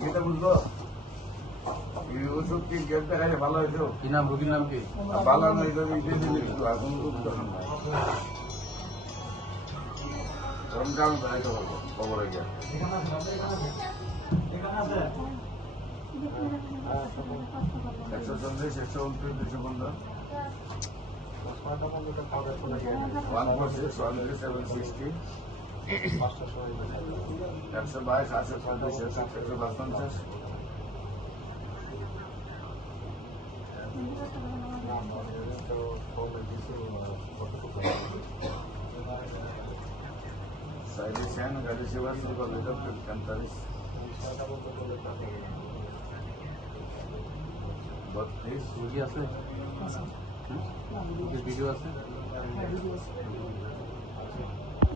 খেতে বুঝলো ওষুধ কি গেম দেখাইলে ভালো হয়েছে। কি নাম রোগীর নাম কি? ভালো নয় এখন রমজান দেখাইতে পারবো খবরে গিয়ে। 140, 129, 215 146, 760 122, 835, 150 Saidisian, Galisiwa, Silvavita, Cantaris. But please, video আছে? ভিডিও আছে?